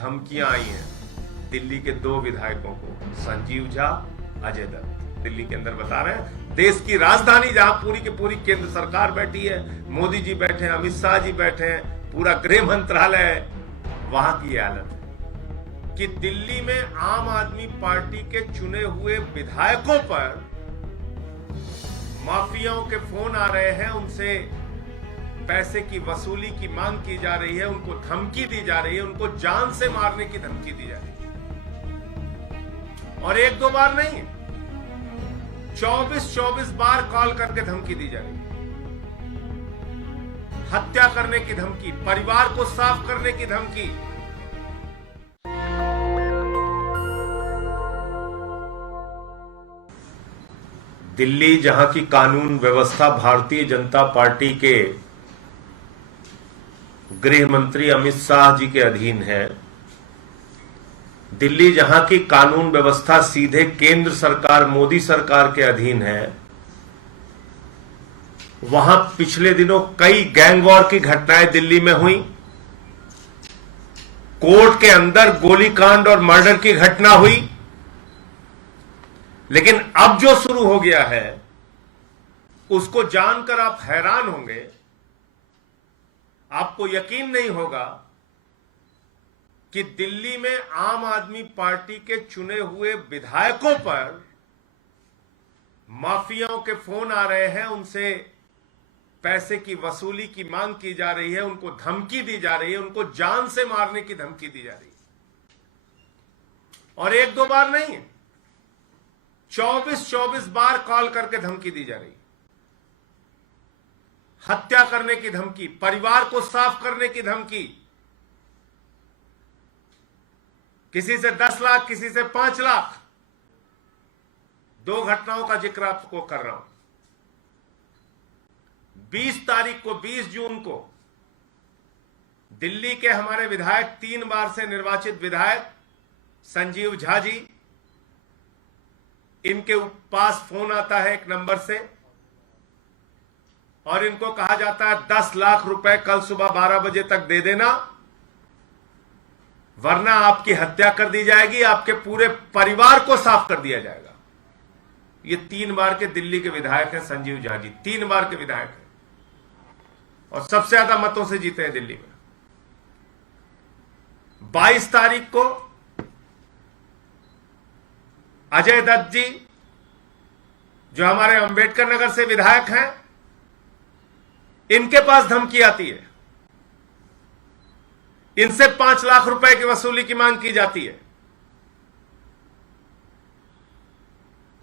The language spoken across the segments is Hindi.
धमकियां आई हैं दिल्ली के दो विधायकों को, संजीव झा, अजय दत्त। दिल्ली के अंदर बता रहे हैं, देश की राजधानी जहां पूरी की पूरी केंद्र सरकार बैठी है, मोदी जी बैठे हैं, अमित शाह जी बैठे हैं, पूरा गृह मंत्रालय है, वहां की हालत है कि दिल्ली में आम आदमी पार्टी के चुने हुए विधायकों पर माफियाओं के फोन आ रहे हैं, उनसे पैसे की वसूली की मांग की जा रही है, उनको धमकी दी जा रही है, उनको जान से मारने की धमकी दी जा रही है। और एक दो बार नहीं, 24 बार कॉल करके धमकी दी जा रही है। हत्या करने की धमकी, परिवार को साफ करने की धमकी। दिल्ली जहां की कानून व्यवस्था भारतीय जनता पार्टी के गृह मंत्री अमित शाह जी के अधीन है, दिल्ली जहां की कानून व्यवस्था सीधे केंद्र सरकार, मोदी सरकार के अधीन है, वहां पिछले दिनों कई गैंग वॉर की घटनाएं दिल्ली में हुई, कोर्ट के अंदर गोलीकांड और मर्डर की घटना हुई। लेकिन अब जो शुरू हो गया है उसको जानकर आप हैरान होंगे, आपको यकीन नहीं होगा कि दिल्ली में आम आदमी पार्टी के चुने हुए विधायकों पर माफियाओं के फोन आ रहे हैं, उनसे पैसे की वसूली की मांग की जा रही है, उनको धमकी दी जा रही है, उनको जान से मारने की धमकी दी जा रही है। और एक दो बार नहीं, 24 बार कॉल करके धमकी दी जा रही है। हत्या करने की धमकी, परिवार को साफ करने की धमकी, किसी से 10 लाख, किसी से 5 लाख। दो घटनाओं का जिक्र आपको कर रहा हूं। 20 तारीख को, 20 जून को दिल्ली के हमारे विधायक, 3 बार से निर्वाचित विधायक संजीव झा जी, इनके पास फोन आता है एक नंबर से और इनको कहा जाता है 10 लाख रुपए कल सुबह 12 बजे तक दे देना, वरना आपकी हत्या कर दी जाएगी, आपके पूरे परिवार को साफ कर दिया जाएगा। ये 3 बार के दिल्ली के विधायक हैं संजीव झा जी, 3 बार के विधायक हैं और सबसे ज्यादा मतों से जीते हैं दिल्ली में। 22 तारीख को अजय दत्त जी, जो हमारे अंबेडकर नगर से विधायक हैं, इनके पास धमकी आती है, इनसे 5 लाख रुपए की वसूली की मांग की जाती है।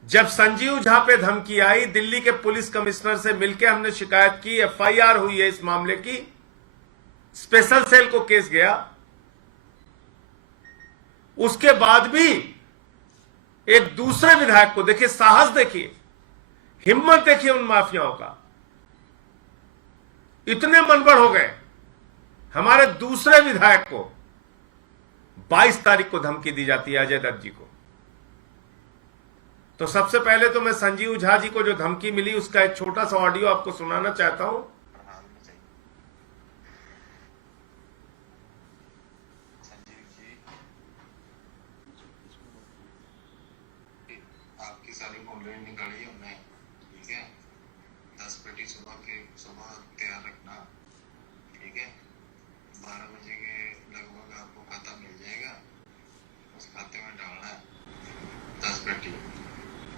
जब संजीव झा पे धमकी आई, दिल्ली के पुलिस कमिश्नर से मिलकर हमने शिकायत की, एफआईआर हुई है इस मामले की, स्पेशल सेल को केस गया। उसके बाद भी एक दूसरे विधायक को, देखिए साहस, देखिए हिम्मत, देखिए उन माफियाओं का, इतने मनबड़ हो गए। हमारे दूसरे विधायक को 22 तारीख को धमकी दी जाती है, अजय दत्त जी को। तो सबसे पहले तो मैं संजीव झा जी को जो धमकी मिली उसका एक छोटा सा ऑडियो आपको सुनाना चाहता हूं। आपकी सारी कंप्लेंट निकाली हमने, ठीक है। 10 पेटी सुबह तैयार रखना, ठीक है। 12 बजे के लगभग आपको खाता मिल जाएगा, उस खाते में डालना है 10 पेटी।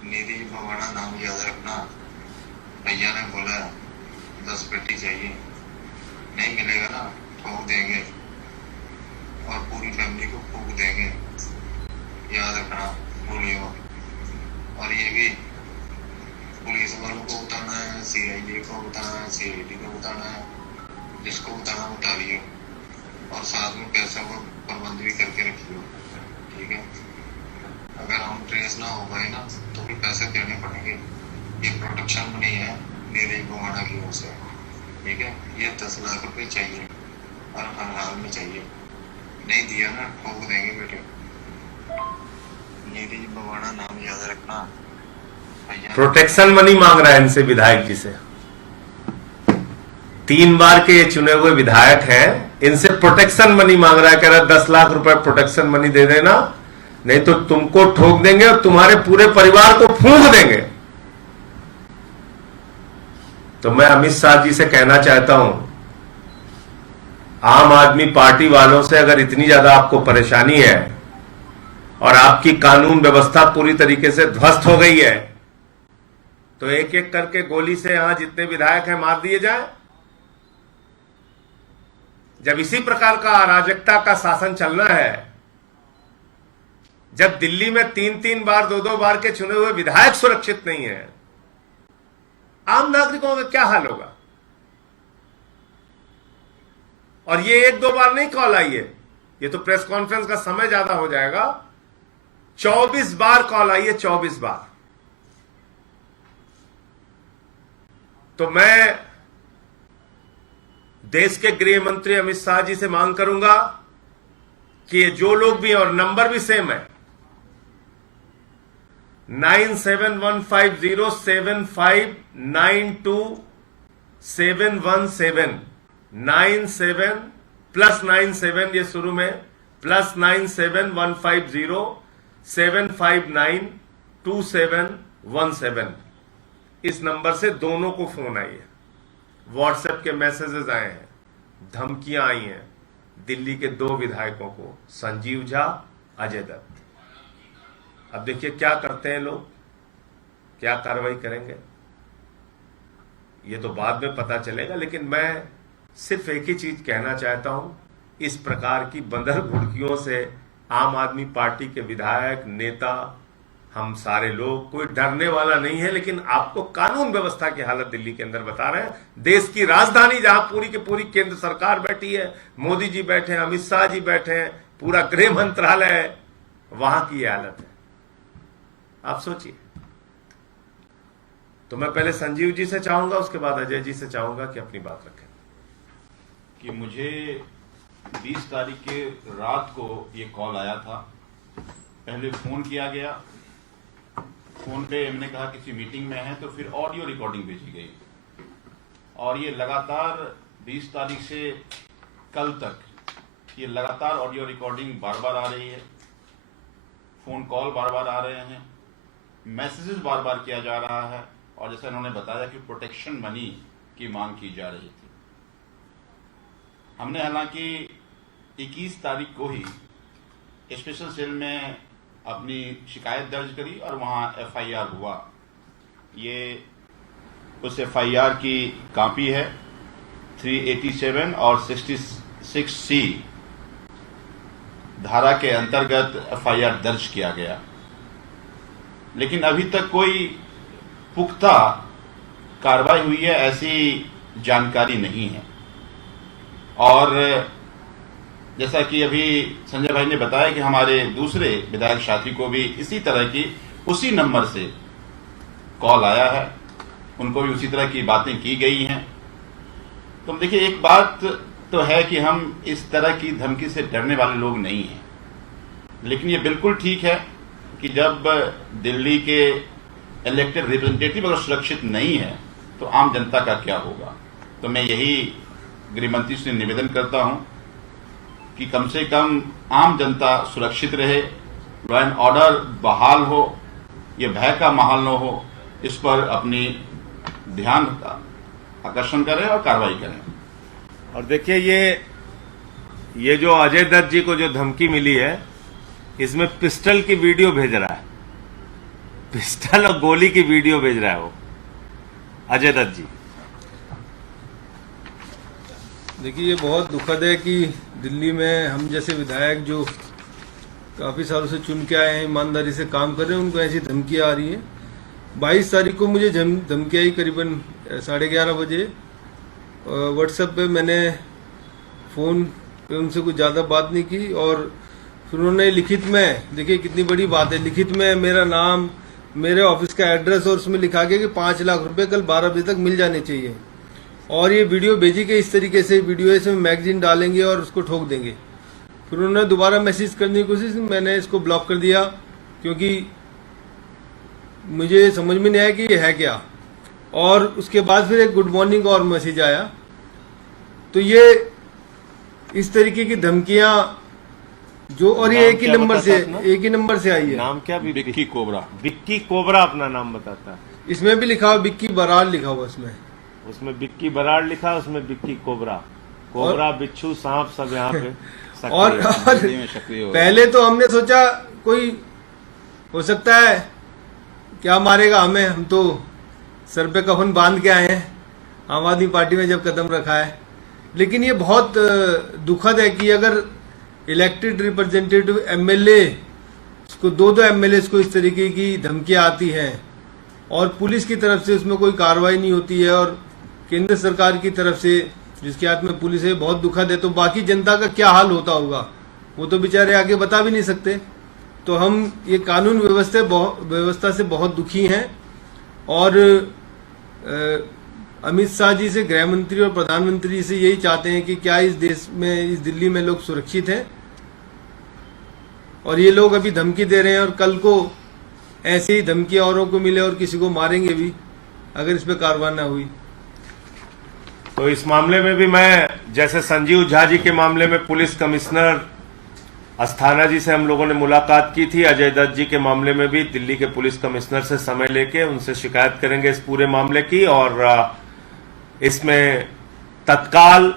निधि भवाना नाम याद रखना। भैया ने बोला 10 पेटी चाहिए, नहीं मिलेगा ना ठोक देंगे और पूरी फैमिली को फूक देंगे, याद रखना, भूलियो। और ये भी पुलिस वालों को बताना है, सीआईडी को बताना है, सीआईडी को बताना है, जिसको बताना बता लियो। और साथ में पैसों को प्रबंध भी करके रखियो, ठीक है। अगर हम ट्रेस ना हो पाए ना तो भी पैसे देने पड़ेंगे। ये प्रोटेक्शन मनी है नीरज भवाना की ओर से, ठीक है। ये 10 लाख रुपए चाहिए और हर हाल में चाहिए, नहीं दिया ना ठोक देंगे बेटे। नीरज भवाना नाम याद रखना। प्रोटेक्शन मनी मांग रहा है इनसे, विधायक जी से। 3 बार के ये चुने हुए विधायक हैं, इनसे प्रोटेक्शन मनी मांग रहा है, कह रहा है 10 लाख रुपए प्रोटेक्शन मनी दे देना, नहीं तो तुमको ठोक देंगे और तुम्हारे पूरे परिवार को फूंक देंगे। तो मैं अमित शाह जी से कहना चाहता हूं, आम आदमी पार्टी वालों से अगर इतनी ज्यादा आपको परेशानी है और आपकी कानून व्यवस्था पूरी तरीके से ध्वस्त हो गई है, तो एक एक करके गोली से यहां जितने विधायक हैं मार दिए जाए। जब इसी प्रकार का अराजकता का शासन चलना है, जब दिल्ली में 3-3 बार 2-2 बार के चुने हुए विधायक सुरक्षित नहीं है, आम नागरिकों का क्या हाल होगा? और ये 1-2 बार नहीं कॉल आई है, ये तो प्रेस कॉन्फ्रेंस का समय ज्यादा हो जाएगा। 24 बार कॉल आई है, 24 बार। तो मैं देश के गृह मंत्री अमित शाह जी से मांग करूंगा कि ये जो लोग भी हैं, और नंबर भी सेम है, 971507592717 97+97 ये शुरू में +971507592717 इस नंबर से दोनों को फोन आई है, व्हाट्सएप के मैसेजेस आए हैं, धमकियां आई हैं दिल्ली के 2 विधायकों को, संजीव झा, अजय दत्त। अब देखिए क्या करते हैं लोग, क्या कार्रवाई करेंगे, ये तो बाद में पता चलेगा। लेकिन मैं सिर्फ एक ही चीज कहना चाहता हूं, इस प्रकार की बंदर घुड़कियों से आम आदमी पार्टी के विधायक, नेता, हम सारे लोग, कोई डरने वाला नहीं है। लेकिन आपको कानून व्यवस्था की हालत दिल्ली के अंदर बता रहे हैं, देश की राजधानी जहां पूरी की पूरी केंद्र सरकार बैठी है, मोदी जी बैठे हैं, अमित शाह जी बैठे हैं, पूरा गृह मंत्रालय है, वहां की यह हालत है। आप सोचिए। तो मैं पहले संजीव जी से चाहूंगा, उसके बाद अजय जी से चाहूंगा कि अपनी बात रखें। कि मुझे 20 तारीख के रात को ये कॉल आया था। पहले फोन किया गया, फोन पे मैंने कहा किसी मीटिंग में है, तो फिर ऑडियो रिकॉर्डिंग भेजी गई और ये लगातार 20 तारीख से कल तक ये लगातार ऑडियो रिकॉर्डिंग बार बार आ रही है, फोन कॉल बार बार आ रहे हैं, मैसेजेस बार बार किया जा रहा है और जैसा इन्होंने बताया कि प्रोटेक्शन मनी की मांग की जा रही थी। हमने हालांकि 21 तारीख को ही स्पेशल सेल में अपनी शिकायत दर्ज करी और वहां एफआईआर हुआ। ये उस एफआईआर की कॉपी है, 387 और 66C धारा के अंतर्गत एफआईआर दर्ज किया गया। लेकिन अभी तक कोई पुख्ता कार्रवाई हुई है ऐसी जानकारी नहीं है। और जैसा कि अभी संजय भाई ने बताया कि हमारे दूसरे विधायक साथी को भी इसी तरह की उसी नंबर से कॉल आया है, उनको भी उसी तरह की बातें की गई हैं। तो देखिए, एक बात तो है कि हम इस तरह की धमकी से डरने वाले लोग नहीं हैं, लेकिन ये बिल्कुल ठीक है कि जब दिल्ली के इलेक्टेड रिप्रेजेंटेटिव अगर सुरक्षित नहीं है तो आम जनता का क्या होगा। तो मैं यही गृह मंत्री से निवेदन करता हूं कि कम से कम आम जनता सुरक्षित रहे, लॉ एंड ऑर्डर बहाल हो, ये भय का माहौल न हो, इस पर अपनी ध्यान आकर्षण करें और कार्रवाई करें। और देखिए, ये जो अजय दत्त जी को जो धमकी मिली है, इसमें पिस्टल की वीडियो भेज रहा है, पिस्टल और गोली की वीडियो भेज रहा है वो अजय दत्त जी। देखिए, ये बहुत दुखद है कि दिल्ली में हम जैसे विधायक जो काफ़ी सालों से चुन के आए हैं, ईमानदारी से काम कर रहे हैं, उनको ऐसी धमकियाँ आ रही हैं। 22 तारीख को मुझे धमकी आई करीबन 11:30 बजे। व्हाट्सएप पे मैंने फ़ोन पे उनसे कुछ ज़्यादा बात नहीं की और फिर उन्होंने लिखित में, देखिए कितनी बड़ी बात है, लिखित में मेरा नाम, मेरे ऑफिस का एड्रेस और उसमें लिखा गया कि 5 लाख रुपए कल 12 बजे तक मिल जाने चाहिए। और ये वीडियो भेजी गई इस तरीके से, वीडियो इसमें मैगजीन डालेंगे और उसको ठोक देंगे। फिर उन्होंने दोबारा मैसेज करने की कोशिश, मैंने इसको ब्लॉक कर दिया क्योंकि मुझे समझ में नहीं आया कि ये है क्या। और उसके बाद फिर एक गुड मॉर्निंग और मैसेज आया तो ये इस तरीके की धमकियां जो, और ये नाम एक ही क्या नंबर बताता से अपना? एक ही नंबर से आई है। नाम क्या? विक्की कोबरा। विक्की कोबरा अपना नाम बताता है। इसमें भी लिखा हुआ विक्की बराड़ लिखा हुआ इसमें। उसमें विक्की बराड़ लिखा, उसमें विक्की कोबरा। कोबरा, बिच्छू, सांप सब यहाँ पे सक्रिय और, है। और दिल्ली में सक्रिय हो पहले तो हमने सोचा कोई हो सकता है क्या मारेगा हमें, हम तो सर पे कफन बांध के आए हैं आम आदमी पार्टी में जब कदम रखा है। लेकिन ये बहुत दुखद है कि अगर इलेक्टेड रिप्रेजेंटेटिव एमएलए को, दो एमएलए को इस तरीके की धमकियां आती हैं और पुलिस की तरफ से उसमें कोई कार्रवाई नहीं होती है और केंद्र सरकार की तरफ से जिसके हाथ में पुलिस है, बहुत दुखद है। तो बाकी जनता का क्या हाल होता होगा वो तो बेचारे आगे बता भी नहीं सकते। तो हम ये कानून व्यवस्था से बहुत दुखी हैं और अमित शाह जी से, गृह मंत्री और प्रधानमंत्री से यही चाहते हैं कि क्या इस देश में, इस दिल्ली में लोग सुरक्षित हैं? और ये लोग अभी धमकी दे रहे हैं और कल को ऐसी ही धमकी औरों को मिले और किसी को मारेंगे भी अगर इस पे कार्रवाई ना हुई। तो इस मामले में भी मैं, जैसे संजीव झा जी के मामले में पुलिस कमिश्नर अस्थाना जी से हम लोगों ने मुलाकात की थी, अजय दत्त जी के मामले में भी दिल्ली के पुलिस कमिश्नर से समय लेके उनसे शिकायत करेंगे इस पूरे मामले की और इसमें तत्काल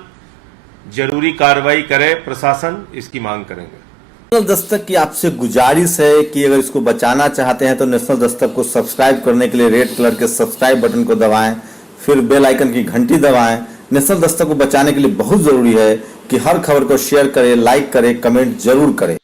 जरूरी कार्रवाई करे प्रशासन, इसकी मांग करेंगे। नेशनल दस्तक की आपसे गुजारिश है कि अगर इसको बचाना चाहते हैं तो नेशनल दस्तक को सब्सक्राइब करने के लिए रेड कलर के सब्सक्राइब बटन को दबाएं, फिर बेल आइकन की घंटी दबाएं। नेशनल दस्तक को बचाने के लिए बहुत जरूरी है कि हर खबर को शेयर करें, लाइक करें, कमेंट जरूर करें।